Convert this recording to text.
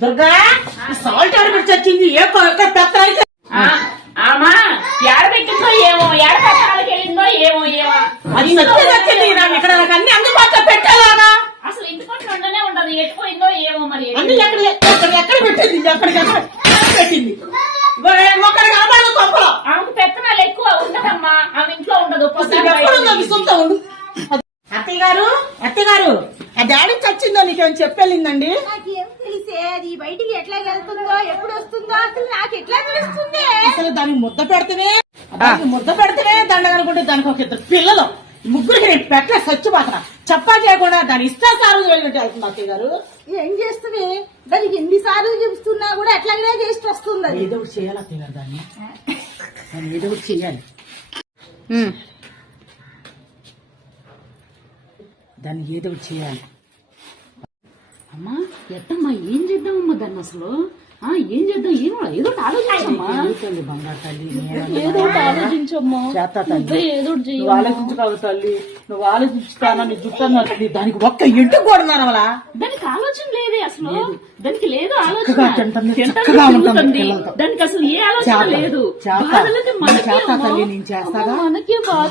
Durga salt ఆడబెట్టి వచ్చింది ఏ పెత్తానికి ఆమా ఎడబెట్టిందో ఏమో ఎడపెట్టాలకి వెళ్ళిందో ఏమో ఏమో అది నచ్చింది నాకు ఇక్కడ నాకు అన్ని అందుబాటులో పెట్టాలాగా అసలు ఇంటికొచ్చి ఉండనే ఉండదు ఎట్టుపోయిందో ఏమో మరి అన్ని ఎక్కడ పెట్టింది ఎక్కడికెక్కడ పెట్టింది ఒక్కడ కనబడదు తప్పలో ఆమెకు పెత్తనాలు ఎక్కువ ఉండదమ్మా ఆమె ఇంట్లో ఉండదు సొంత ఉండు అత్తయ్య గారు ఆ డాడీ చచ్చిందో నీకేం చెప్పెళ్ళిందండి నాకేం తెలిసే అది బయటికి ఎట్లా వెళ్తుందో ఎప్పుడు వస్తుందో అసలు నాకు ఎట్లా తెలుస్తుంది అసలు దానికి ముద్ద పెడితేనే దండగ అనుకుంటే దానికి ఒక ఇద్దరు పిల్లలు ముగ్గురికి నేను పెట్టలే సచ్చిపోతా చెప్పా చేయకుండా దాని ఇష్టాసారం వెళ్ళినట్టు అవుతుంది అత్తయ్య గారు ఏం చేస్తుంది దానికి ఎన్నిసార్లు చెప్తున్నా కూడా ఎట్లాగైనా చేసి వస్తుంది అది ఏదో ఒకటి చేయాలి అత్తయ్య గారు దాన్ని ఏదో ఒకటి చేయాలి దాన్ని ఏదో ఒకటి చేయాలి అమ్మా ఎట్టమ్మా ఏం చేద్దామమ్మా దాన్ని అసలు ఏం చేద్దాం ఏదో ఒకటి ఆలోచించమ్మా బంగారు తల్లి ఏదో ఒకటి ఆలోచించమ్మా చేత తల్లి ఏదో ఒకటి నువ్వు ఆలోచించగలవు తల్లి నువ్వు ఆలోచిస్తానా నీ జుట్టన్నా దానికి ఒక్క ఇంటి కూడా అలా దానికి ఆలోచన లేదే అసలు దానికి లేదు చక్కగా ఆలోచన తింటుంది, తింటుంది, చక్కగా ఉంటుంది తిరుగుతుంది. పిల్లలతో. దానికి అసలు ఏ ఆలోచన లేదు చేత బాధలకి మనకే చేస్తా అమ్మా. తల్లి నేను చేస్తాగా మనకే బాధ